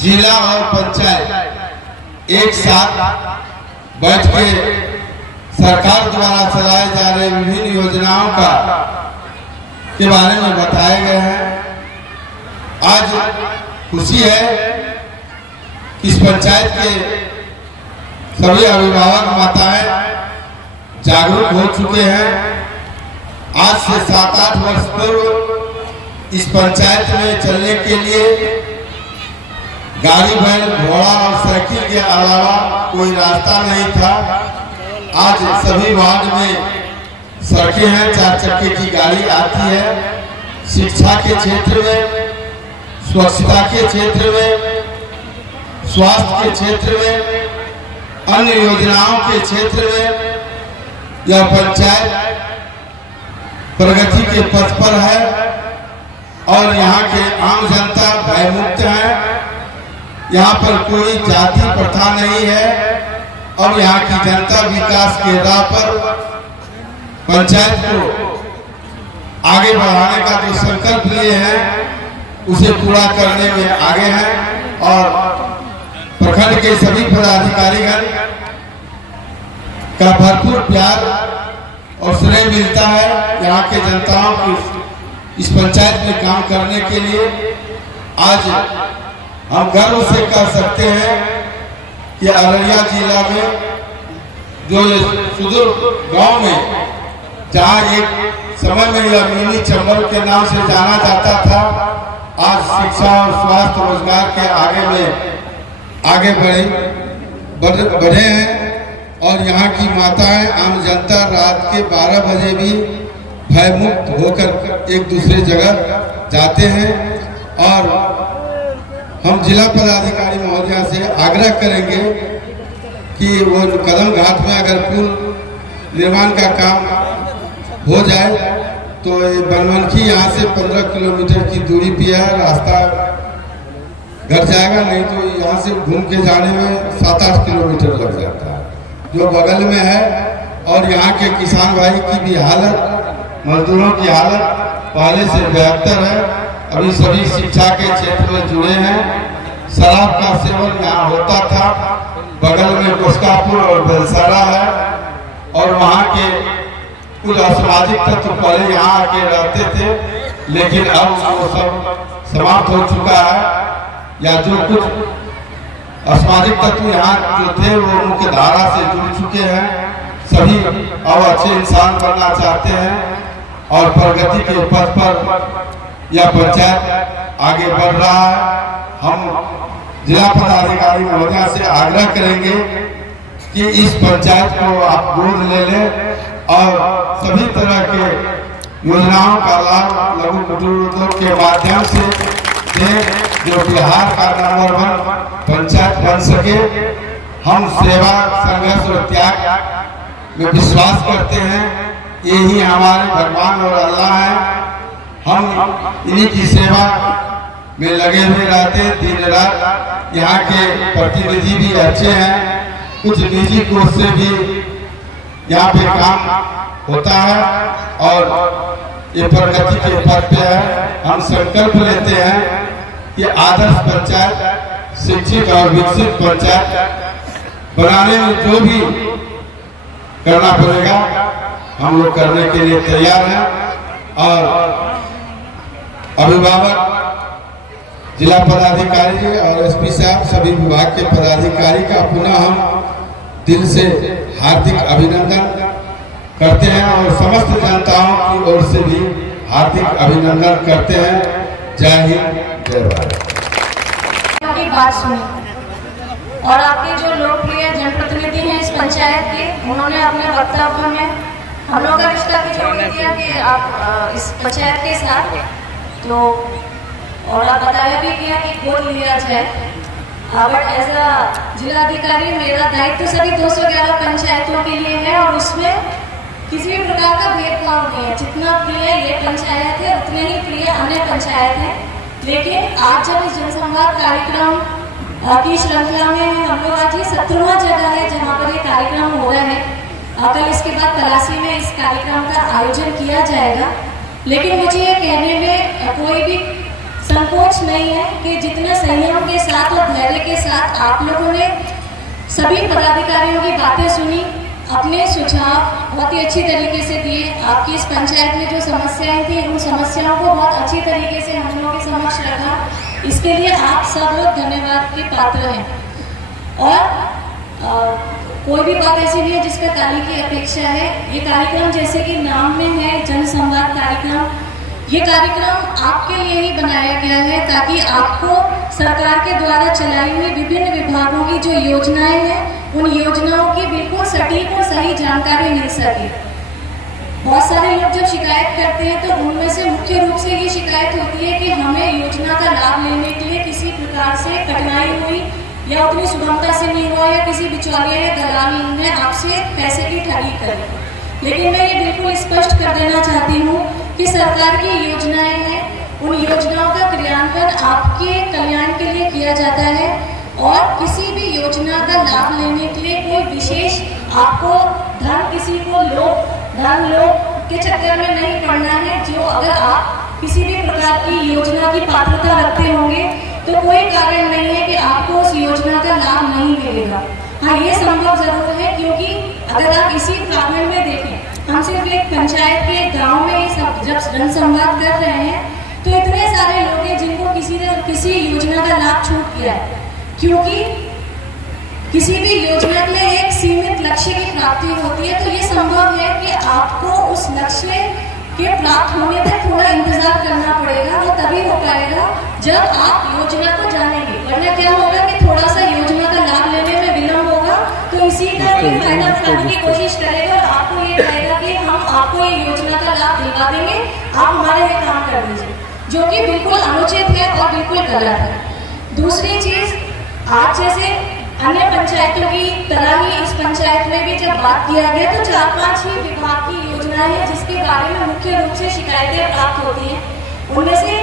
जिला और पंचायत एक साथ बैठ के सरकार द्वारा चलाए जा रहे विभिन्न योजनाओं के बारे में बताए गए हैं। आज खुशी है कि इस पंचायत के सभी अभिभावक माताएं जागरूक हो चुके हैं। आज से 7-8 वर्ष पूर्व इस पंचायत में चलने के लिए गाड़ी, बैल, घोड़ा और साइकिल के अलावा कोई रास्ता नहीं था। आज सभी वार्ड में सड़कें हैं, 4 चक्के की गाड़ी आती है। शिक्षा के क्षेत्र में, स्वच्छता के क्षेत्र में, स्वास्थ्य के क्षेत्र में, अन्य योजनाओं के क्षेत्र में यह पंचायत प्रगति के पथ पर है और यहाँ के आम जनता भयमुक्त है। यहाँ पर कोई जाति प्रथा नहीं है और यहाँ की जनता विकास के राह पर पंचायत को आगे बढ़ाने का जो संकल्प लिए हैं उसे पूरा करने में आगे हैं। और प्रखंड के सभी पदाधिकारीगण का भरपूर प्यार और श्रेय मिलता है यहाँ के जनताओं को इस पंचायत में काम करने के लिए। आज हम गर्व से कह सकते हैं कि अररिया जिला में जो सुदूर गांव में जहाँ एक समय में यह मिनी चंबल के नाम से जाना जाता था, आज शिक्षा और स्वास्थ्य रोजगार के आगे बढ़े हैं। और यहाँ की माताएं, आम जनता रात के 12 बजे भी भयमुक्त होकर एक दूसरे जगह जाते हैं। और हम जिला पदाधिकारी महोदया से आग्रह करेंगे कि वो कदम घाट में अगर पुल निर्माण का काम हो जाए तो बनमनखी यहाँ से 15 किलोमीटर की दूरी पे है, रास्ता घट जाएगा। नहीं तो यहाँ से घूम के जाने में 7-8 किलोमीटर लग जाता है जो बगल में है। और यहाँ के किसान भाई की भी हालत, मजदूरों की हालत पहले से बेहतर है। अभी सभी शिक्षा के क्षेत्र में जुड़े हैं। शराब का सेवन यहाँ होता था, बगल में कुस्कापुर और बेलसारा है और वहाँ के कुछ असामाजिक तत्व पहले यहाँ आके रहते थे, लेकिन अब वो सब समाप्त हो चुका है। या जो कुछ असामाजिक तत्व यहाँ जो थे वो मुख्य धारा से जुड़ चुके हैं। सभी अब अच्छे इंसान बनना चाहते हैं और प्रगति के पथ पर यह पंचायत आगे बढ़ रहा है। हम जिला पदाधिकारी महोदया से आग्रह करेंगे कि इस पंचायत को आप गोद ले लें और सभी तरह के योजनाओं का लाभ लघु कुटीर उद्योग के माध्यम से दें, जो बिहार का नंबर 1 पंचायत बन सके। हम सेवा, संघर्ष और त्याग में विश्वास करते हैं। यही हमारे भगवान और अल्लाह है। हम इन्हीं की सेवा में लगे हुए रहते हैं दिन रात। यहाँ के प्रतिनिधि भी अच्छे हैं, कुछ निजी कोर्स से भी यहाँ पे काम होता है और ये प्रगति के पथ पे है। हम संकल्प लेते हैं कि आदर्श पंचायत, शिक्षित और विकसित पंचायत बनाने में जो भी करना पड़ेगा हम लोग करने के लिए तैयार हैं। और अभिभावक, जिला पदाधिकारी और एसपी साहब, सभी विभाग के पदाधिकारी का पुनः हम दिल से हार्दिक अभिनंदन करते हैं और समस्त जनताओं की ओर से भी हार्दिक अभिनंदन करते हैं। जय हिंद, जय भारत। की बात सुनी और आपके जो लोकप्रिय जनप्रतिनिधि हैं इस पंचायत के, उन्होंने अपने वक्तव्य में हम लोग का रिश्ता भी जोड़ दिया कि आप इस पंचायत के साथ तो, और आप बताया भी किया कि गोद लिया जाए। बट एज अ जिलाधिकारी मेरा दायित्व सभी 211 पंचायतों के लिए है और उसमें किसी भी प्रकार का भेदभाव नहीं है। जितना प्रिय ये पंचायत है उतने ही प्रिय अन्य पंचायत है। लेकिन आज जब इस जनसंवाद कार्यक्रम की श्रृंखला में हम लोग आज ये 17वां जगह है जहाँ पर ये कार्यक्रम हो रहा है। कल इसके बाद तलाशी में इस कार्यक्रम का आयोजन किया जाएगा। लेकिन मुझे ये कहने में कोई भी संकोच नहीं है कि जितना संयम के साथ और धैर्य के साथ आप लोगों ने सभी पदाधिकारियों की बातें सुनी, अपने सुझाव बहुत ही अच्छी तरीके से दिए। आपकी इस पंचायत में जो समस्याएं थी उन समस्याओं को बहुत अच्छी तरीके से हम लोगों के समक्ष रखा, इसके लिए आप सब लोग धन्यवाद के पात्र हैं। और कोई भी बात ऐसी नहीं है जिसका ताली की अपेक्षा है। ये कार्यक्रम जैसे कि नाम में है जन संवाद कार्यक्रम, ये कार्यक्रम आपके लिए ही बनाया गया है ताकि आपको सरकार के द्वारा चलाई हुई विभिन्न विभागों की जो योजनाएं हैं उन योजनाओं की बिल्कुल सटीक और सही जानकारी मिल सके। बहुत सारे लोग जब शिकायत करते हैं तो उनमें से मुख्य रूप से ये शिकायत होती है कि हमें योजना का लाभ लेने के लिए किसी प्रकार से कठिनाई हुई या उतनी सुगमता से नहीं हुआ या किसी बिचौलिया या दलाल ने आपसे पैसे की ठगी करी। लेकिन मैं ये बिल्कुल स्पष्ट कर देना चाहती हूँ कि सरकार की योजनाएं हैं, उन योजनाओं का क्रियान्वयन आपके कल्याण के लिए किया जाता है और किसी भी योजना का लाभ लेने के लिए कोई विशेष आपको किसी को धन लोभ के चक्कर में नहीं पड़ना है। जो अगर आप किसी भी प्रकार की योजना की पात्रता रखते होंगे तो कोई कारण नहीं है कि आपको उस योजना का लाभ नहीं मिलेगा। हाँ, ये संभव जरूर है क्योंकि अगर आप इसी प्रांगण में देखें, हम सिर्फ एक पंचायत के गांव में ही सब जब जनसंवाद कर रहे हैं तो इतने सारे लोग हैं जिनको किसी न किसी योजना का लाभ छूट गया है, क्योंकि किसी भी योजना के लिए एक सीमित लक्ष्य की प्राप्ति होती है। तो ये संभव है कि आपको उस लक्ष्य के प्राप्त होने तक थोड़ा इंतजार करना पड़ेगा। वो तभी हो पाएगा जब आप योजना को जानेंगे, वरना क्या होगा कि थोड़ा सा योजना का लाभ लेने में विलम्ब होगा तो इसी का भी फायदा उठाने की कोशिश करेगा और आपको ये कहेगा कि हम आपको ये योजना का लाभ दिलवा देंगे, आप हमारे लिए काम कर दीजिए, जो कि बिल्कुल अनुचित है और बिल्कुल गलत है। दूसरी चीज, आज जैसे अन्य पंचायतों की तरह ही इस पंचायत में भी जब बात किया गया तो 4-5 ही विभाग की योजनाएं हैं जिसके बारे में मुख्य रूप से शिकायतें प्राप्त होती हैं। उनमें से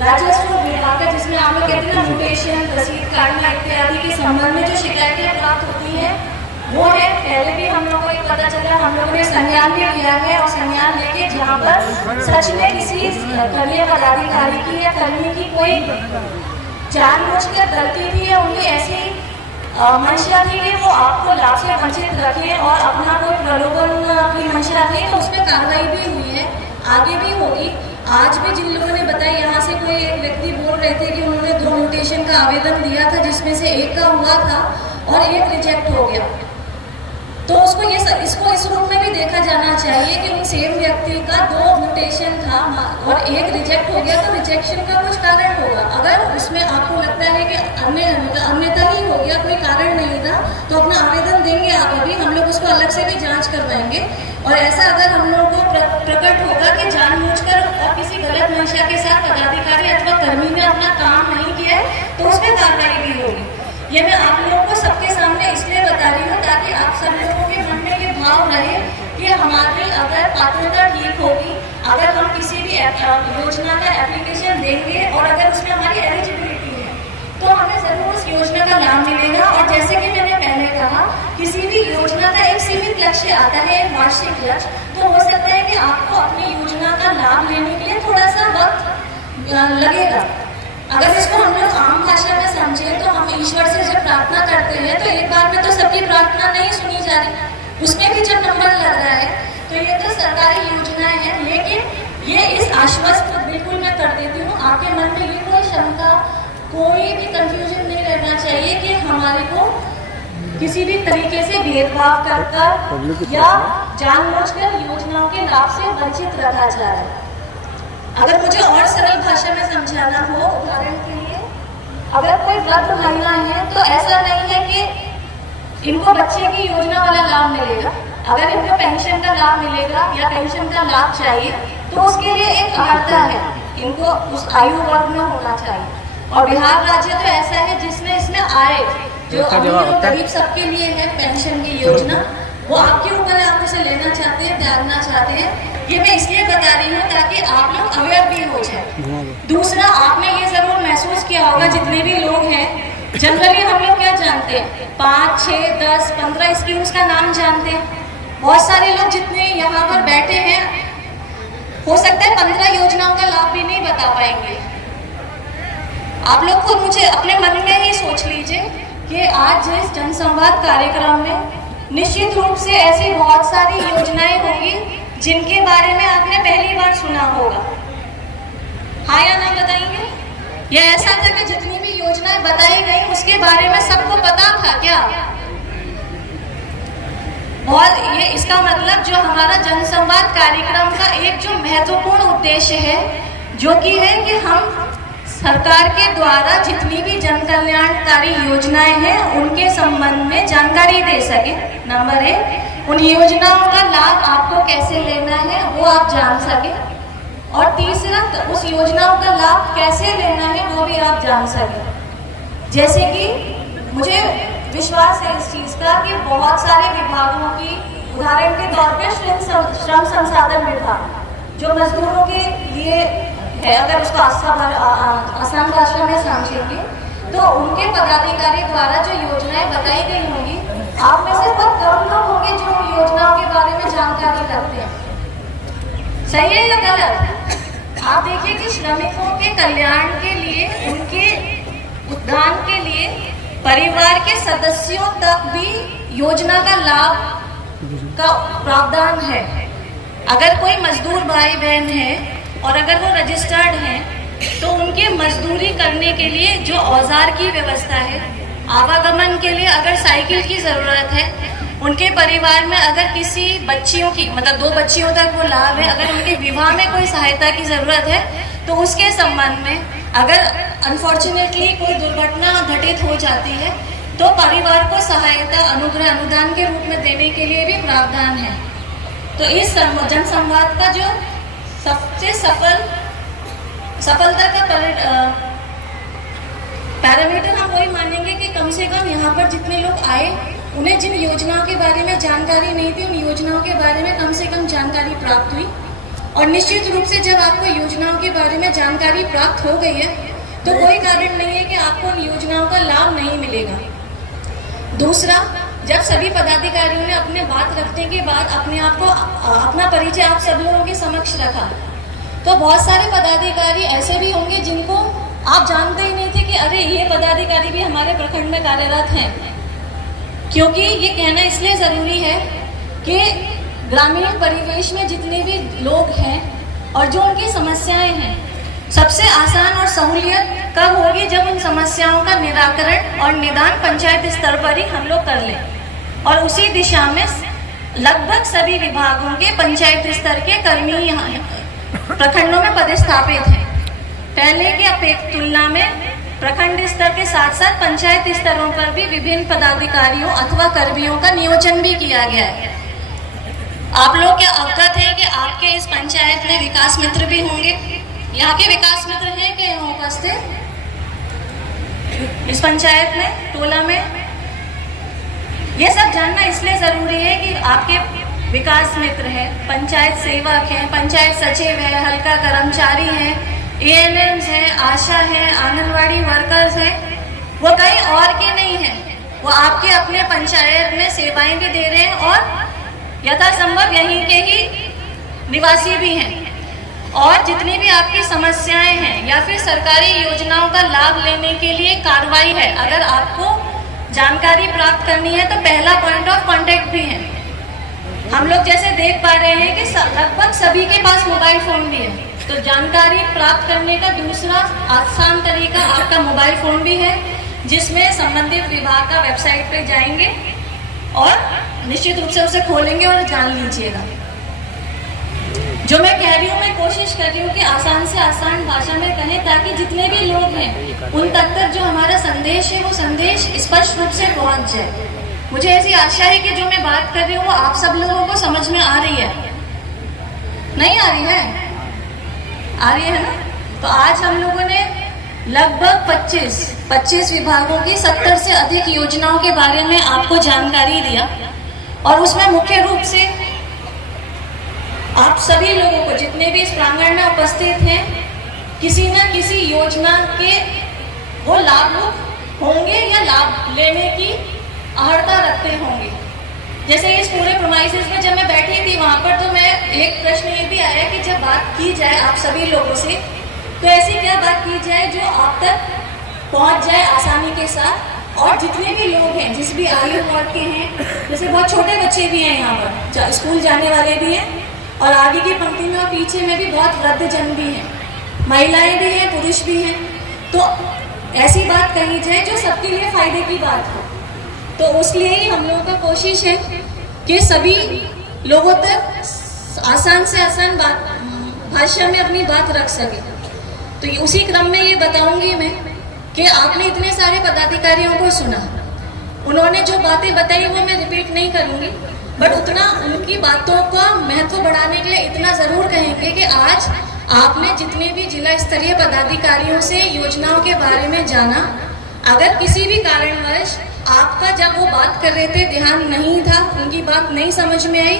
राजस्व विभाग का, जिसमें आप लोग कहते हैं ना म्यूटेशन, रसीद काटना इत्यादि के संबंध में जो शिकायतें प्राप्त होती हैं वो है। पहले भी हम लोगों को एक पता चला, हम लोगों ने संज्ञान भी लिया है और संज्ञान लेके जहाँ पर सच में किसी करीय पदाधिकारी की या कर्मी की कोई जानबूझकर गलती थी या उनकी ऐसी मंशा थी कि वो आपको लाभ से वंचित रखे और अपना कोई प्रलोभन की मंशा थी, तो उसमें कार्रवाई भी हुई है, आगे भी होगी। आज भी जिन लोगों ने बताया, यहाँ से कोई एक व्यक्ति बोल रहे थे कि उन्होंने 2 म्यूटेशन का आवेदन दिया था जिसमें से एक का हुआ था और एक रिजेक्ट हो गया। तो उसको इसको इस रूप में भी देखा जाना चाहिए कि उन सेम व्यक्ति का 2 म्यूटेशन था और एक रिजेक्ट हो गया, तो रिजेक्शन का कुछ कारण होगा। अगर उसमें आपको लगता है कि अन्यथा ही हो गया, कोई कारण नहीं था, तो अपना आवेदन देंगे आप अभी, हम लोग उसको अलग से भी जांच करवाएंगे। और ऐसा अगर हम लोगों को प्रकट होगा कि जानबूझकर और किसी गलत मंशा के साथ पदाधिकारी अथवा कर्मी ने अपना काम नहीं किया है तो उसमें कार्रवाई भी होगी। ये मैं आप लोगों को सबके सामने इसलिए बता रही हूँ ताकि आप सब लोगों के मन में ये भाव रहे कि हमारी अगर पात्रता ठीक होगी, अगर हम किसी भी योजना का एप्लीकेशन देंगे और अगर उसमें हमारी एलिजिबिलिटी है तो हमें जरूर उस योजना का लाभ मिलेगा। और जैसे कि मैंने पहले कहा, किसी भी योजना का एक सीमित लक्ष्य आता है, एक वार्षिक लक्ष्य, तो हो सकता है कि आपको अपनी योजना का लाभ लेने के लिए थोड़ा सा वक्त लगेगा। अगर इसको हम लोग आम भाषा में समझें तो हम ईश्वर से जब प्रार्थना करते हैं तो एक बार में तो सबकी प्रार्थना नहीं सुनी जा रही, उसमें भी जब नंबर लग रहा है तो ये तो सरकारी योजनाएं हैं। लेकिन ये इस आश्वस्त बिल्कुल मैं कर देती हूँ, आपके मन में ये कोई शंका, कोई भी कंफ्यूजन नहीं रहना चाहिए कि हमारे को किसी भी तरीके से भेदभाव कर या जानबूझकर योजनाओं के लाभ से वंचित रखा जा रहा है। अगर मुझे और सरल भाषा में समझाना हो, उदाहरण के लिए अगर कोई वृद्ध महिला है तो ऐसा नहीं है कि इनको बच्चे की योजना वाला लाभ मिलेगा। अगर इनको पेंशन का लाभ मिलेगा या पेंशन का लाभ चाहिए तो उसके लिए एक अर्हता है, इनको उस आयु वर्ग में होना चाहिए। और बिहार राज्य तो ऐसा है जिसमें इसमें आए जो गरीब सबके लिए है पेंशन की योजना, वो आपके ऊपर आप इसे लेना चाहते हैं, त्यागना चाहते हैं। ये मैं इसलिए बता रही हूँ ताकि आप लोग अवेयर भी हो जाए। दूसरा, आपने ये जरूर महसूस किया होगा, जितने भी लोग हैं जनरली हम लोग क्या जानते हैं, 5, 6, 10, 15 स्कीम्स का नाम जानते हैं। बहुत सारे लोग जितने यहाँ पर बैठे हैं हो सकता है 15 योजनाओं का लाभ भी नहीं बता पाएंगे। आप लोग खुद मुझे अपने मन में ही सोच लीजिए कि आज इस जनसंवाद कार्यक्रम में निश्चित रूप से ऐसी बहुत सारी योजनाएं होंगी जिनके बारे में आपने पहली बार सुना होगा। हाँ या ना बताएंगे? या ऐसा था कि जितनी भी योजनाएं बताई गई उसके बारे में सबको पता था क्या? और ये इसका मतलब जो हमारा जनसंवाद कार्यक्रम का एक जो महत्वपूर्ण उद्देश्य है जो कि है कि हम सरकार के द्वारा जितनी भी जन कल्याणकारी योजनाएं हैं उनके संबंध में जानकारी दे सके। नंबर 1, उन योजनाओं का लाभ आपको कैसे लेना है वो आप जान सके, और तीसरा उस योजनाओं का लाभ कैसे लेना है वो भी आप जान सके। जैसे कि मुझे विश्वास है इस चीज का कि बहुत सारे विभागों की, उदाहरण के तौर पर श्रम संसाधन विभाग जो मजदूरों के लिए है, अगर उसको आसान भाषा में समझेंगे तो उनके पदाधिकारी द्वारा जो योजनाएं बताई गई होंगी, आप में से बहुत कम लोग होंगे जो योजनाओं के बारे में जानकारी रखते हैं। सही है या गलत? आप देखिए कि श्रमिकों के कल्याण के लिए, उनके उत्थान के लिए परिवार के सदस्यों तक भी योजना का लाभ का प्रावधान है। अगर कोई मजदूर भाई बहन है और अगर वो रजिस्टर्ड हैं तो उनके मजदूरी करने के लिए जो औजार की व्यवस्था है, आवागमन के लिए अगर साइकिल की ज़रूरत है, उनके परिवार में अगर किसी बच्चियों की, मतलब 2 बच्चियों तक वो लाभ है, अगर उनके विवाह में कोई सहायता की ज़रूरत है तो उसके संबंध में अगर अनफॉर्चुनेटली कोई दुर्घटना घटित हो जाती है तो परिवार को सहायता अनुग्रह अनुदान के रूप में देने के लिए भी प्रावधान है। तो इस जनसंवाद का जो सबसे सफलता का पैरामीटर हम वही मानेंगे कि कम से कम यहाँ पर जितने लोग आए उन्हें जिन योजनाओं के बारे में जानकारी नहीं थी उन योजनाओं के बारे में कम से कम जानकारी प्राप्त हुई। और निश्चित रूप से जब आपको योजनाओं के बारे में जानकारी प्राप्त हो गई है तो कोई कारण नहीं है कि आपको उन योजनाओं का लाभ नहीं मिलेगा। दूसरा, जब सभी पदाधिकारियों ने अपने बात रखने के बाद अपने आप को, अपना परिचय आप सब लोगों के समक्ष रखा, तो बहुत सारे पदाधिकारी ऐसे भी होंगे जिनको आप जानते ही नहीं थे कि अरे ये पदाधिकारी भी हमारे प्रखंड में कार्यरत हैं। क्योंकि ये कहना इसलिए ज़रूरी है कि ग्रामीण परिवेश में जितने भी लोग हैं और जो उनकी समस्याएं हैं, सबसे आसान और सहूलियत कब होगी जब उन समस्याओं का निराकरण और निदान पंचायत स्तर पर ही हम लोग कर लें। और उसी दिशा में लगभग सभी विभागों के पंचायत स्तर के कर्मी यहाँ प्रखंडों में पदस्थापित हैं। पहले की तुलना में प्रखंड स्तर के साथ साथ पंचायत स्तरों पर भी विभिन्न पदाधिकारियों अथवा कर्मियों का नियोजन भी किया गया है। आप लोग क्या अवगत हैं कि आपके इस पंचायत में विकास मित्र भी होंगे? यहाँ के विकास मित्र हैं कि यहाँ उपस्थित इस पंचायत में, टोला में? ये सब जानना इसलिए जरूरी है कि आपके विकास मित्र है, पंचायत सेवक है, पंचायत सचिव है, हल्का कर्मचारी है, ANMs हैं, आशा है, आंगनवाड़ी वर्कर्स हैं, वो कहीं और के नहीं हैं, वो आपके अपने पंचायत में सेवाएं भी दे रहे हैं और यथासंभव यहीं के ही निवासी भी हैं। और जितनी भी आपकी समस्याएं हैं या फिर सरकारी योजनाओं का लाभ लेने के लिए कार्रवाई है, अगर आपको जानकारी प्राप्त करनी है तो पहला पॉइंट ऑफ कांटेक्ट भी है। हम लोग जैसे देख पा रहे हैं कि लगभग सभी के पास मोबाइल फोन भी है, तो जानकारी प्राप्त करने का दूसरा आसान तरीका आपका मोबाइल फोन भी है, जिसमें संबंधित विभाग का वेबसाइट पे जाएंगे और निश्चित रूप से उसे खोलेंगे और जान लीजिएगा। जो मैं कह रही हूँ, मैं कोशिश कर रही हूँ कि आसान से आसान भाषा में कहें ताकि जितने भी लोग हैं उन तक जो हमारा संदेश है वो संदेश स्पष्ट रूप से पहुँच जाए। मुझे ऐसी आशा है कि जो मैं बात कर रही हूँ वो आप सब लोगों को समझ में आ रही है। नहीं आ रही है? आ रही है ना? तो आज हम लोगों ने लगभग 25 विभागों की 70 से अधिक योजनाओं के बारे में आपको जानकारी दिया और उसमें मुख्य रूप से आप सभी लोगों को, जितने भी इस प्रांगण में उपस्थित हैं, किसी न किसी योजना के वो लाभुक होंगे या लाभ लेने की आहर्ता रखते होंगे। जैसे इस पूरे प्रोमाइसेस में जब मैं बैठी थी वहाँ पर, तो मैं एक प्रश्न ये भी आया कि जब बात की जाए आप सभी लोगों से, तो ऐसी क्या बात की जाए जो आप तक पहुंच जाए आसानी के साथ। और जितने भी लोग हैं, जिस भी आयु वर्ग के हैं, जैसे बहुत छोटे बच्चे भी हैं यहाँ पर, स्कूल जाने वाले भी हैं, और आगे की पंक्ति में और पीछे में भी बहुत वृद्धजन भी हैं, महिलाएं भी हैं, पुरुष भी हैं। तो ऐसी बात कही जाए जो सबके लिए फायदे की बात हो। तो उसके लिए ही हम लोगों का कोशिश है कि सभी लोगों तक आसान से आसान भाषा में अपनी बात रख सके। तो उसी क्रम में ये बताऊंगी मैं कि आपने इतने सारे पदाधिकारियों को सुना, उन्होंने जो बातें बताई वो मैं रिपीट नहीं करूंगी, बट उतना उनकी बातों का महत्व बढ़ाने के लिए इतना जरूर कहेंगे कि आज आपने जितने भी जिला स्तरीय पदाधिकारियों से योजनाओं के बारे में जाना, अगर किसी भी कारणवश आपका जब वो बात कर रहे थे ध्यान नहीं था, उनकी बात नहीं समझ में आई,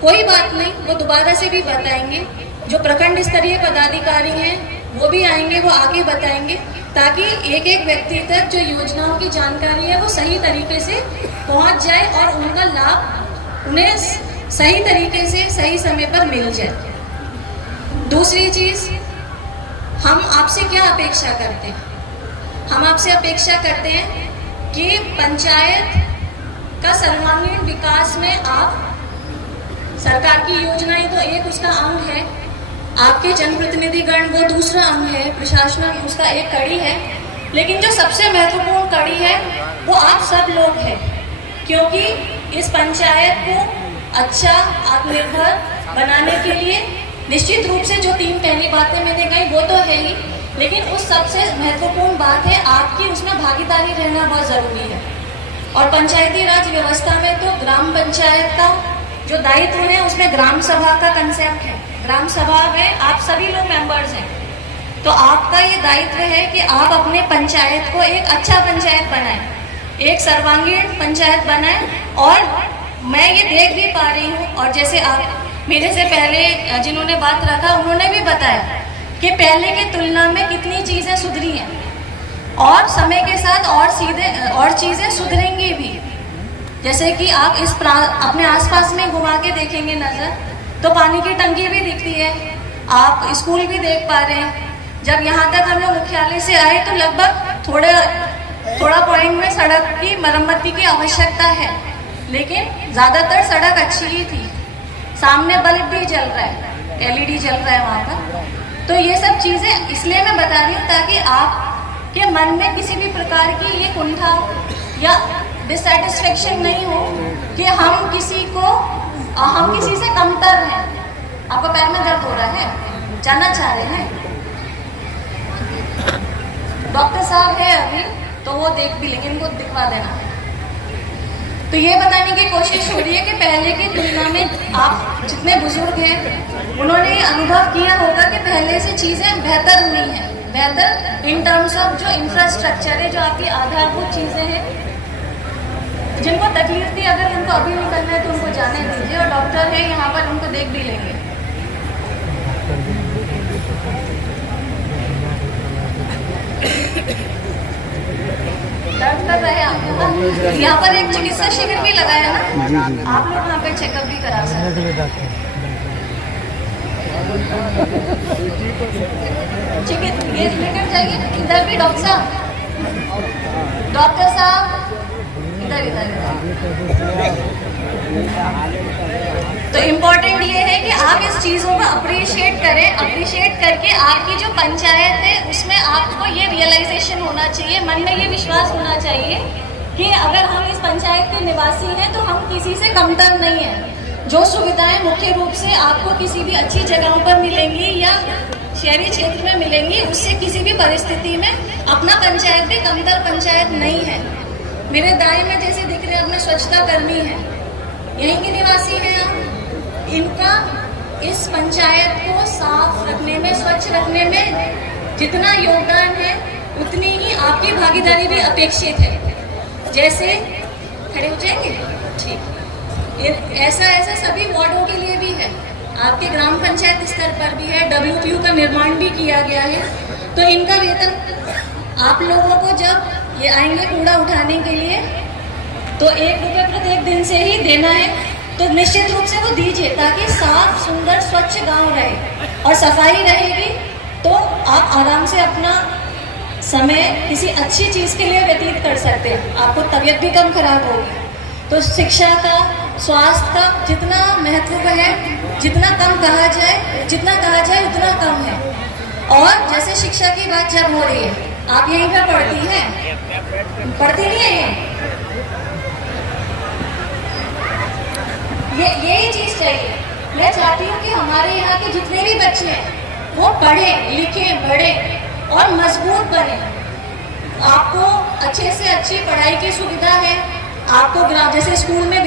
कोई बात नहीं, वो दोबारा से भी बताएंगे। जो प्रखंड स्तरीय पदाधिकारी हैं वो भी आएंगे, वो आगे बताएंगे, ताकि एक एक व्यक्ति तक जो योजनाओं की जानकारी है वो सही तरीके से पहुंच जाए और उनका लाभ उन्हें सही तरीके से सही समय पर मिल जाए। दूसरी चीज, हम आपसे क्या अपेक्षा करते हैं? हम आपसे अपेक्षा करते हैं कि पंचायत का सर्वांगीण विकास में आप, सरकार की योजनाएं तो एक उसका अंग है, आपके जनप्रतिनिधिगण वो दूसरा अंग है, प्रशासन उसका एक कड़ी है, लेकिन जो सबसे महत्वपूर्ण कड़ी है वो आप सब लोग हैं, क्योंकि इस पंचायत को अच्छा आत्मनिर्भर बनाने के लिए निश्चित रूप से जो 3 पहली बातें मैंने कही वो तो है ही, लेकिन उस सबसे महत्वपूर्ण बात है आपकी उसमें भागीदारी रहना बहुत जरूरी है। और पंचायती राज व्यवस्था में तो ग्राम पंचायत का जो दायित्व है उसमें ग्राम सभा का कंसेप्ट है। ग्राम सभा में आप सभी लोग मेंबर्स हैं, तो आपका ये दायित्व है कि आप अपने पंचायत को एक अच्छा पंचायत बनाएं, एक सर्वांगीण पंचायत बनाएं। और मैं ये देख भी पा रही हूँ, और जैसे आप मेरे से पहले जिन्होंने बात रखा उन्होंने भी बताया कि पहले की तुलना में कितनी चीज़ें सुधरी हैं, और समय के साथ और चीज़ें सुधरेंगी भी। जैसे कि आप अपने आसपास में घुमा के देखेंगे नज़र, तो पानी की टंकी भी दिखती है, आप स्कूल भी देख पा रहे हैं। जब यहाँ तक हम लोग मुख्यालय से आए तो लगभग थोड़ा पॉइंट में सड़क की मरम्मती की आवश्यकता है, लेकिन ज़्यादातर सड़क अच्छी ही थी, सामने बल्ब भी जल रहा है, LED जल रहा है वहाँ पर। तो ये सब चीज़ें इसलिए मैं बता रही हूँ ताकि आपके मन में किसी भी प्रकार की ये कुंठा या डिससेटिस्फेक्शन नहीं हो कि हम किसी से कमतर हैं। आपका पैर में दर्द हो रहा है, जाना चाह रहे हैं, डॉक्टर साहब है अभी तो वो देख भी लेंगे, इनको दिखवा देना। तो ये बताने की कोशिश हो रही है कि पहले की तुलना में आप जितने बुजुर्ग हैं उन्होंने ये अनुभव किया होगा कि पहले से चीज़ें बेहतर हुई हैं, बेहतर इन टर्म्स ऑफ जो इंफ्रास्ट्रक्चर है, जो आपकी आधारभूत चीज़ें हैं। जिनको तकलीफ थी अगर उनको अभी निकलना है तो उनको जाने दीजिए, और डॉक्टर है यहाँ पर, उनको देख भी लेंगे। दर्द कर रहे हैं आप? यहाँ पर एक चिकित्सा शिविर भी लगाया ना, आप लोग वहाँ पे चेकअप भी करा सकते हैं। ये लेकर जाइए, इधर भी डॉक्टर साहब इधर। तो इम्पोर्टेंट ये है कि आप इस चीज़ों को अप्रिशिएट करें, अप्रिशिएट करके आपकी जो पंचायत है उसमें आपको ये रियलाइजेशन होना चाहिए, मन में ये विश्वास होना चाहिए कि अगर हम इस पंचायत के निवासी हैं तो हम किसी से कमतर नहीं हैं। जो सुविधाएं मुख्य रूप से आपको किसी भी अच्छी जगहों पर मिलेंगी या शहरी क्षेत्र में मिलेंगी, उससे किसी भी परिस्थिति में अपना पंचायत भी कमतर पंचायत नहीं है। मेरे दाएं में जैसे दिख रहे अपने स्वच्छता कर्मी हैं, यहीं के निवासी हैं आप, इनका इस पंचायत को साफ रखने में, स्वच्छ रखने में जितना योगदान है उतनी ही आपकी भागीदारी भी अपेक्षित है। जैसे खड़े हो जाएंगे, ठीक, ऐसा सभी वार्डों के लिए भी है, आपके ग्राम पंचायत स्तर पर भी है, WPU का निर्माण भी किया गया है। तो इनका वेतन आप लोगों को जब ये आएंगे कूड़ा उठाने के लिए तो 1 रुपये प्रत्येक दिन से ही देना है, तो निश्चित रूप से वो दीजिए ताकि साफ सुंदर स्वच्छ गांव रहे, और सफाई रहेगी तो आप आराम से अपना समय किसी अच्छी चीज़ के लिए व्यतीत कर सकते हैं, आपको तबीयत भी कम खराब होगी। तो शिक्षा का, स्वास्थ्य का जितना महत्व है, जितना कहा जाए उतना कम है। और जैसे शिक्षा की बात जब हो रही है, आप यहीं पर पढ़ती हैं, पढ़ती नहीं है यही चीज़ चाहिए। मैं चाहती हूँ कि हमारे यहाँ के जितने भी बच्चे हैं वो पढ़ें, लिखें, बढ़ें और मजबूत बने। आपको अच्छे से अच्छी पढ़ाई की सुविधा है। आपको जैसे स्कूल में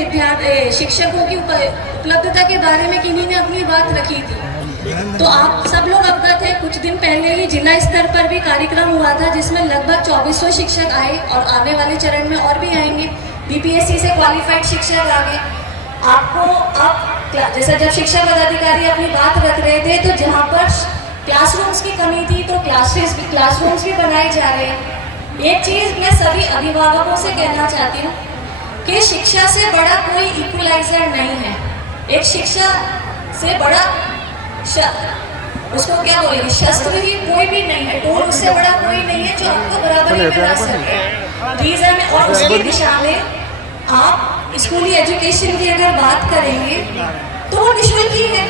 शिक्षकों की उपलब्धता के बारे में किन्हीं ने अपनी बात रखी थी, तो आप सब लोग अवगत हैं। कुछ दिन पहले ही जिला स्तर पर भी कार्यक्रम हुआ था जिसमें लगभग 2400 शिक्षक आए और आने वाले चरण में और भी आएंगे। बीपीएससी से क्वालिफाइड शिक्षक आ गए। आपको अब जैसे जब शिक्षा पदाधिकारी अपनी बात रख रहे थे, तो जहाँ पर क्लासरूम्स की कमी थी तो क्लासरूम्स भी बनाए जा रहे हैं। एक चीज़ मैं सभी अभिभावकों से कहना चाहती हूँ कि शिक्षा से बड़ा कोई इक्वलाइजर नहीं है। एक शिक्षा से बड़ा उसको क्या बोलेंगे, शस्त्र ही कोई भी नहीं है, टूल उससे बड़ा कोई नहीं है जो आपको बराबरी में ला सके। रीजन और उसकी दिशा में आप स्कूली एजुकेशन की अगर बात करेंगे तो वो निःशुल्क ही है।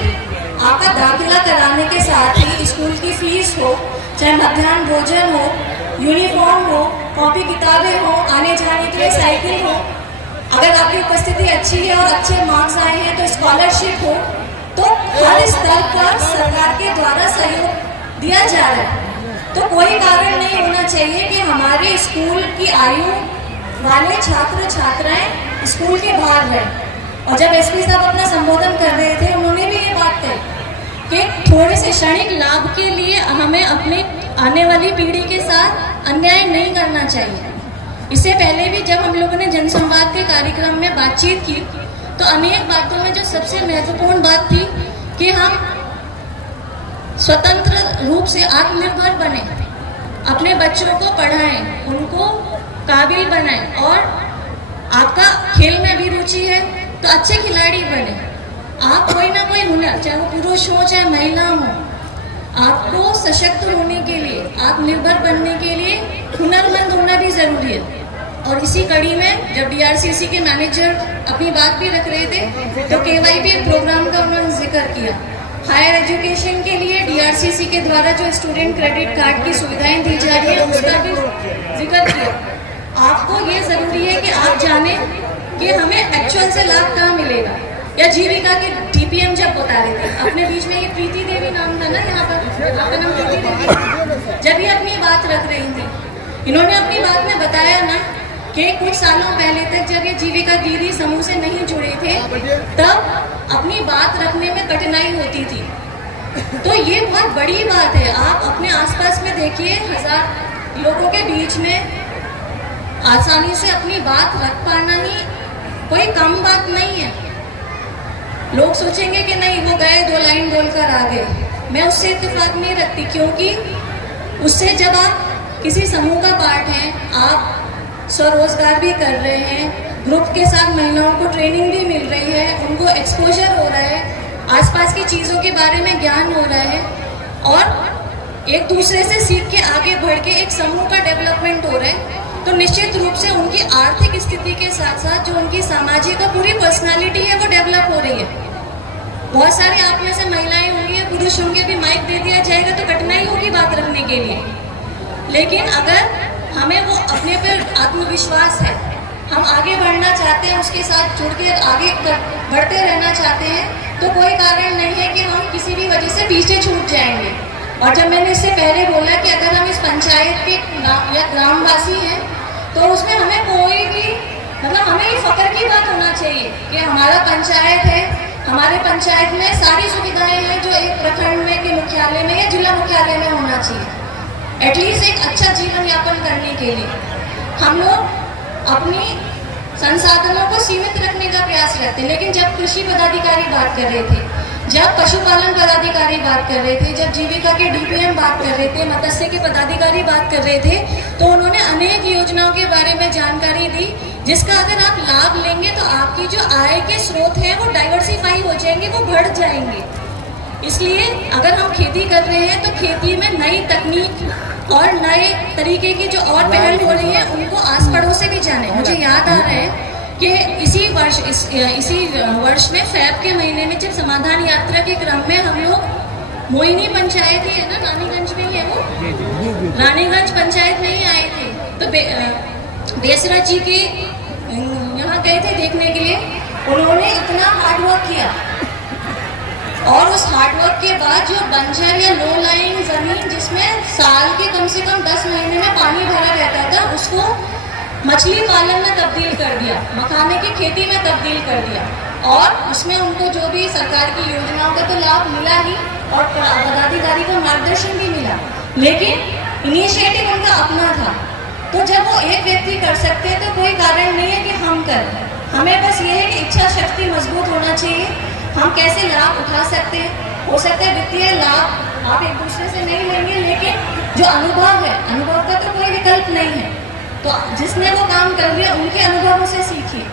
आपका दाखिला कराने के साथ ही स्कूल की फीस हो, चाहे मध्याह्न भोजन हो, यूनिफॉर्म हो, कॉपी किताबें हो, आने जाने के लिए साइकिल हो, अगर आपकी उपस्थिति अच्छी है और अच्छे मार्क्स आए हैं तो स्कॉलरशिप हो, तो हर स्तर पर सरकार के द्वारा सहयोग दिया जा रहा है। तो कोई कारण नहीं होना चाहिए कि हमारे स्कूल की आयु वाले छात्र छात्राएं स्कूल के बाहर रहें। और जब एसपी साहब अपना संबोधन कर रहे थे, उन्होंने भी ये बात कही कि थोड़े से क्षणिक लाभ के लिए हमें अपने आने वाली पीढ़ी के साथ अन्याय नहीं करना चाहिए। इससे पहले भी जब हम लोगों ने जनसंवाद के कार्यक्रम में बातचीत की तो अनेक बातों में जो सबसे महत्वपूर्ण बात थी कि हम स्वतंत्र रूप से आत्मनिर्भर बने, अपने बच्चों को पढ़ाएं, उनको काबिल बनाएं, और आपका खेल में भी रुचि है तो अच्छे खिलाड़ी बने। आप कोई ना कोई हुनर, चाहे वो पुरुष हो चाहे महिला हो, आपको सशक्त होने के लिए, आत्मनिर्भर बनने के लिए हुनरमंद होना भी जरूरी है। और इसी कड़ी में जब डीआरसीसी के मैनेजर अपनी बात भी रख रहे थे तो केवाईपी प्रोग्राम का उन्होंने जिक्र किया। हायर एजुकेशन के लिए डीआरसीसी के द्वारा जो स्टूडेंट क्रेडिट कार्ड की सुविधाएं दी जा रही है उसका भी जिक्र किया। आपको ये जरूरी है कि आप जाने कि हमें एक्चुअल से लाभ कहाँ मिलेगा। या जीविका के डीपीएम जब बता रहे थे, अपने बीच में ये प्रीति देवी नाम था ना, यहाँ पर आपका नाम प्रीति देवी, जब ये अपनी बात रख रही थी, इन्होंने अपनी बात में बताया ना कि कुछ सालों पहले तक जब ये जीविका दीदी समूह से नहीं जुड़े थे तब अपनी बात रखने में कठिनाई होती थी। तो ये बहुत बड़ी बात है। आप अपने आसपास में देखिए, 1000 लोगों के बीच में आसानी से अपनी बात रख पाना ही कोई कम बात नहीं है। लोग सोचेंगे कि नहीं वो गए 2 लाइन बोलकर आ गए, मैं उससे इत्तेफाक नहीं रखती, क्योंकि उससे जब आप किसी समूह का पार्ट हैं, आप स्वरोजगार भी कर रहे हैं, ग्रुप के साथ महिलाओं को ट्रेनिंग भी मिल रही है, उनको एक्सपोजर हो रहा है, आसपास की चीज़ों के बारे में ज्ञान हो रहा है और एक दूसरे से सीख के आगे बढ़ के एक समूह का डेवलपमेंट हो रहा है, तो निश्चित रूप से उनकी आर्थिक स्थिति के साथ साथ जो उनकी सामाजिक और पूरी पर्सनालिटी है वो डेवलप हो रही है। बहुत सारे आप में से महिलाएं होंगी या पुरुष होंगे, भी माइक दे दिया जाएगा तो कठिनाई होगी बात रखने के लिए, लेकिन अगर हमें वो अपने पर आत्मविश्वास है, हम आगे बढ़ना चाहते हैं, उसके साथ जुड़ के आगे बढ़ते रहना चाहते हैं, तो कोई कारण नहीं है कि हम किसी भी वजह से पीछे छूट जाएंगे। और जब मैंने इससे पहले बोला कि अगर हम इस पंचायत के या ग्रामवासी हैं तो उसमें हमें कोई भी हमें ये फख्र की बात होना चाहिए कि हमारा पंचायत है, हमारे पंचायत में सारी सुविधाएं हैं जो एक प्रखंड में के मुख्यालय में या जिला मुख्यालय में होना चाहिए। एटलीस्ट एक अच्छा जीवन यापन करने के लिए हम लोग अपनी संसाधनों को सीमित रखने का प्रयास करते हैं। लेकिन जब कृषि पदाधिकारी बात कर रहे थे, जब पशुपालन पदाधिकारी बात कर रहे थे, जब जीविका के डीपीएम बात कर रहे थे, मत्स्य के पदाधिकारी बात कर रहे थे, तो उन्होंने अनेक योजनाओं के बारे में जानकारी दी, जिसका अगर आप लाभ लेंगे तो आपकी जो आय के स्रोत हैं वो डाइवर्सिफाई हो जाएंगे, वो बढ़ जाएंगे। इसलिए अगर हम खेती कर रहे हैं तो खेती में नई तकनीक और नए तरीके की जो और पहल हो रही है उनको आस पड़ोस से भी जाने। मुझे याद आ रहा है कि इसी वर्ष में फैब के महीने में जब समाधान यात्रा के क्रम में हम लोग मोहिनी पंचायत है ना, रानीगंज में ही है वो, रानीगंज पंचायत में ही आए थे। तो बेसरा जी के यहाँ गए थे देखने के लिए। उन्होंने इतना हार्डवर्क किया और उस हार्डवर्क के बाद जो बंजर या लो लाइंग जमीन जिसमें साल के कम से कम 10 महीने में पानी भरा रहता था उसको मछली पालन में तब्दील कर दिया, मखाने की खेती में तब्दील कर दिया। और उसमें उनको जो भी सरकार की योजनाओं का तो लाभ मिला ही और पदाधिकारी का मार्गदर्शन भी मिला, लेकिन इनिशिएटिव उनका अपना था। तो जब वो एक व्यक्ति कर सकते हैं तो कोई कारण नहीं है कि हम करें। हमें बस ये है कि इच्छा शक्ति मजबूत होना चाहिए। हम कैसे लाभ उठा सकते हैं, हो सकता है वित्तीय लाभ आप एक दूसरे से नहीं लेंगे, लेकिन जो अनुभव है, अनुभव का तो कोई विकल्प नहीं है। तो जिसने वो काम कर लिया उनके अनुभवों से सीखिए।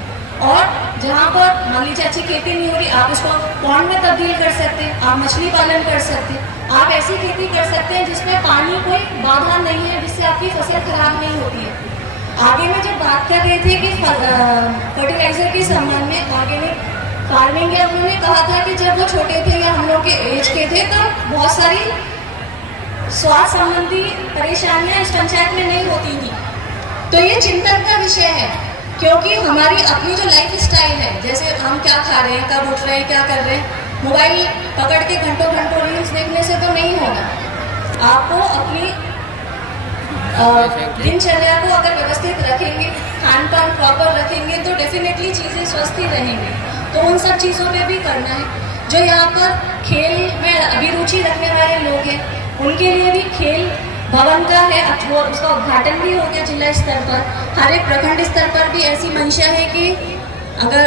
और जहाँ पर मान लीजिए अच्छी खेती नहीं हो रही, आप उसको पॉन्ड में तब्दील कर सकते हैं, आप मछली पालन कर सकते हैं, आप ऐसी खेती कर सकते हैं जिसमें पानी कोई बाधा नहीं है, जिससे आपकी फसल खराब नहीं होती है। आगे में जब बात कर रहे थे कि फर्टिलाइजर के संबंध में ऑर्गेनिक फार्मिंग है, उन्होंने कहा था कि जब वो छोटे थे या हम लोग के एज के थे तो बहुत सारी स्वास्थ्य संबंधी परेशानियां इस पंचायत में नहीं होती थी। तो ये चिंतन का विषय है, क्योंकि हमारी अपनी जो लाइफ स्टाइल है, जैसे हम क्या खा रहे हैं, कब उठ रहे हैं, क्या कर रहे हैं, मोबाइल पकड़ के घंटों घंटों रील्स देखने से तो नहीं होगा। आपको अपनी दिनचर्या को अगर व्यवस्थित रखेंगे, खान पान प्रॉपर रखेंगे तो डेफिनेटली चीज़ें स्वस्थ ही रहेंगी। तो उन सब चीज़ों पे भी करना है। जो यहाँ पर खेल में अभिरुचि रखने वाले लोग हैं उनके लिए भी खेल भवन का है, उसका उद्घाटन भी हो गया जिला स्तर पर। हर एक प्रखंड स्तर पर भी ऐसी मंशा है कि अगर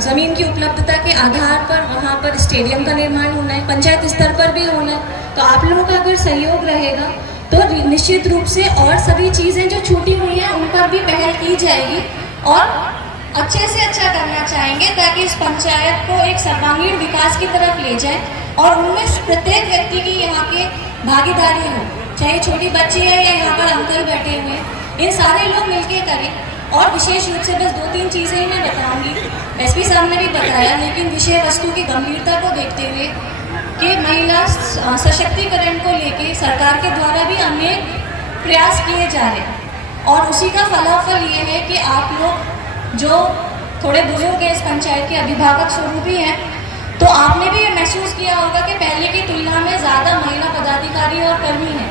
ज़मीन की उपलब्धता के आधार पर वहाँ पर स्टेडियम का निर्माण होना है, पंचायत स्तर पर भी होना है। तो आप लोगों का अगर सहयोग रहेगा तो निश्चित रूप से और सभी चीज़ें जो छूटी हुई हैं उन पर भी पहल की जाएगी और अच्छे से अच्छा करना चाहेंगे, ताकि इस पंचायत को एक सर्वांगीण विकास की तरफ ले जाए और उनमें प्रत्येक व्यक्ति की यहाँ के भागीदारी हो, चाहे छोटी बच्ची है या यहाँ पर अंकल बैठे हुए हैं, इन सारे लोग मिलके करें। और विशेष रूप से बस 2-3 चीज़ें ही मैं बताऊंगी, एसपी साहब ने भी बताया, लेकिन विषय वस्तु की गंभीरता को देखते हुए कि महिला सशक्तिकरण को लेके सरकार के द्वारा भी अनेक प्रयास किए जा रहे हैं और उसी का फलाफल ये है कि आप लोग जो थोड़े बुजुर्ग हैं, इस पंचायत के अभिभावक स्वरूप भी हैं, तो आपने भी ये महसूस किया होगा कि पहले की तुलना में ज़्यादा महिला पदाधिकारी और कर्मी हैं,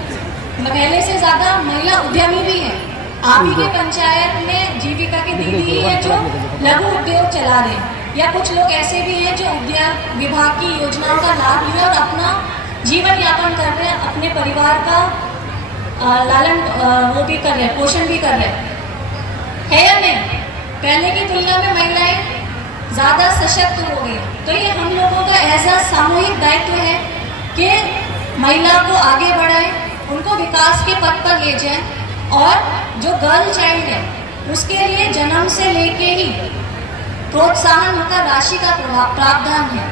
पहले से ज़्यादा महिला उद्यमी भी हैं। आप ही के पंचायत में जीविका की दीदी है जो लघु उद्योग चला रहे हैं, या कुछ लोग ऐसे भी हैं जो उद्योग विभाग की योजनाओं का लाभ लिया और अपना जीवन यापन कर रहे हैं, अपने परिवार का लालन वो भी कर रहे हैं, पोषण भी कर रहे हैं, है या नहीं? पहले की तुलना में महिलाएं ज़्यादा सशक्त हो गई। तो ये हम लोगों का ऐसा सामूहिक दायित्व है कि महिला को आगे बढ़ाएं, उनको विकास के पथ पर ले जाएं और जो गर्ल चाइल्ड है उसके लिए जन्म से लेके ही प्रोत्साहन का राशि का प्रावधान है,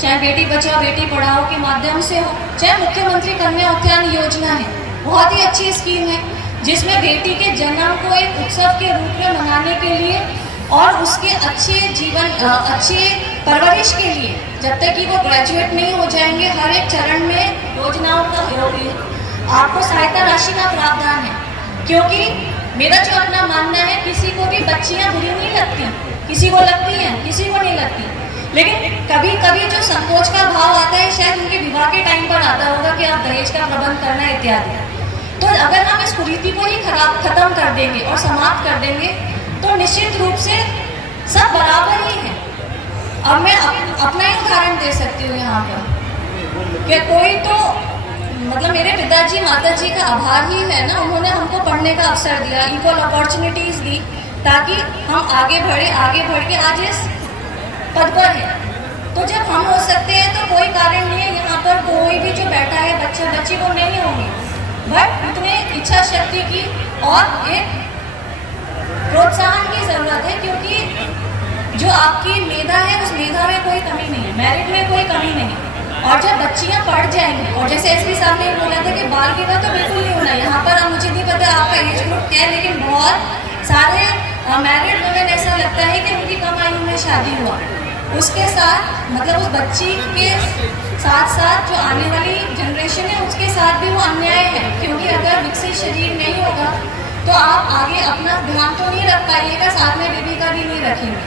चाहे बेटी बचाओ बेटी पढ़ाओ के माध्यम से हो, चाहे मुख्यमंत्री कन्या उत्थान योजना है, बहुत ही अच्छी स्कीम है जिसमें बेटी के जन्म को एक उत्सव के रूप में मनाने के लिए और उसके अच्छे जीवन अच्छे परवरिश के लिए जब तक कि वो ग्रेजुएट नहीं हो जाएंगे हर एक चरण में योजनाओं का आपको सहायता राशि का प्रावधान है। क्योंकि मेरा जो अपना मानना है, किसी को भी बच्चियां बुरी नहीं लगती, किसी को लगती हैं, किसी को नहीं लगती, लेकिन कभी कभी जो संकोच का भाव आता है शायद उनके विवाह के टाइम पर आता होगा कि आप दहेज का प्रबंध करना इत्यादि। तो अगर हम इस कुरीति को ही खत्म कर देंगे और समाप्त कर देंगे तो निश्चित रूप से सब बराबर ही है। अब मैं अपना ही उदाहरण दे सकती हूँ यहाँ पर कि कोई तो मतलब मेरे पिताजी माताजी का आभार ही है ना, उन्होंने हमको पढ़ने का अवसर दिया, इक्वल अपॉर्चुनिटीज़ दी ताकि हम आगे बढ़ के आज इस पद पर हैं। तो जब हम हो सकते हैं तो कोई कारण नहीं है यहाँ पर कोई भी जो बैठा है बच्चा बच्ची वो नहीं होंगे, बट इतने इच्छा शक्ति की और एक प्रोत्साहन की ज़रूरत है, क्योंकि जो आपकी मेधा है उस मेधा में कोई कमी नहीं है, मेरिट में कोई कमी नहीं है। और जब बच्चियां पढ़ जाएंगी, और जैसे एसपी साहब ने बोला था कि बाल विवाह तो बिल्कुल नहीं होना यहाँ पर। अब मुझे नहीं पता आपका एज ग्रुप क्या है, लेकिन बहुत सारे मैरिड वुमेन ऐसा लगता है कि उनकी कम आयु में शादी हुआ। उसके साथ मतलब उस बच्ची के साथ साथ जो आने वाली जनरेशन है उसके साथ भी वो अन्याय है, क्योंकि अगर विकसित शरीर नहीं होगा तो आप आगे अपना ध्यान तो नहीं रख पाइएगा, साथ में बेबी का भी नहीं रखेंगे,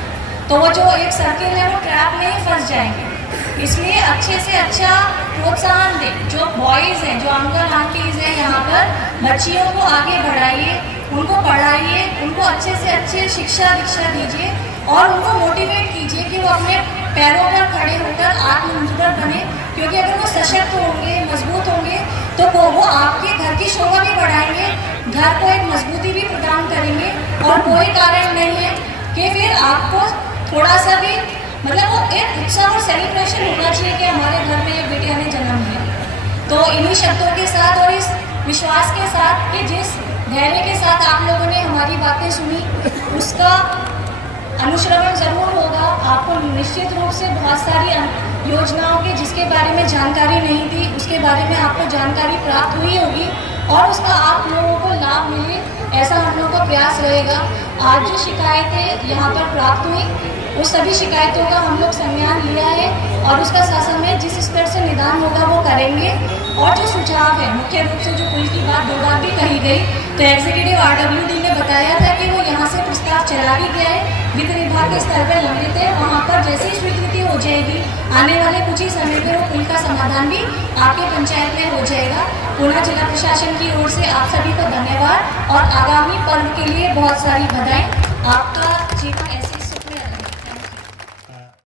तो वो जो एक सर्किल है वो ट्रैप में ही फंस जाएंगे। इसलिए अच्छे से अच्छा प्रोत्साहन दें। जो बॉयज़ हैं, जो अंकल आंटीज़ हैं, यहाँ पर बच्चियों को आगे बढ़ाइए, उनको पढ़ाइए, उनको अच्छे से अच्छे शिक्षा दीक्षा दीजिए और उनको मोटिवेट कीजिए कि वो अपने पैरों पर खड़े होकर आत्मनिर्भर बने, क्योंकि अगर वो सशक्त होंगे, मजबूत होंगे तो वो आपके घर की शोभा भी बढ़ाएंगे, घर को एक मजबूती भी प्रदान करेंगे। और कोई कारण नहीं है कि फिर आपको थोड़ा सा भी मतलब वो एक उत्साह और सेलिब्रेशन होना चाहिए कि हमारे घर में एक बेटिया ने जन्म लिया। तो इन्हीं शब्दों के साथ और इस विश्वास के साथ कि जिस धैर्य के साथ आप लोगों ने हमारी बातें सुनी उसका अनुश्रवण जरूर होगा। आपको निश्चित रूप से बहुत सारी योजनाओं के जिसके बारे में जानकारी नहीं थी उसके बारे में आपको जानकारी प्राप्त हुई होगी और उसका आप लोगों को लाभ मिले, ऐसा हम लोगों का प्रयास रहेगा। आज जो शिकायतें यहाँ पर प्राप्त हुई उस सभी शिकायतों का हम लोग संज्ञान लिया है और उसका शासन में जिस स्तर से निदान होगा वो करेंगे। और जो सुझाव है, मुख्य रूप से जो पुल की बात 2 बार भी कही गई, तो एग्जीक्यूटिव RWD ने बताया था कि वो यहाँ से प्रस्ताव चला भी गया है, वित्त विभाग के स्तर पर लंबित है, वहाँ पर जैसे ही स्वीकृति हो जाएगी आने वाले कुछ ही समय पर वो पुल का समाधान भी आपके पंचायत में हो जाएगा। पुनः जिला प्रशासन की ओर से आप सभी को धन्यवाद और आगामी पर्व के लिए बहुत सारी बधाई। आपका जीवन ऐसे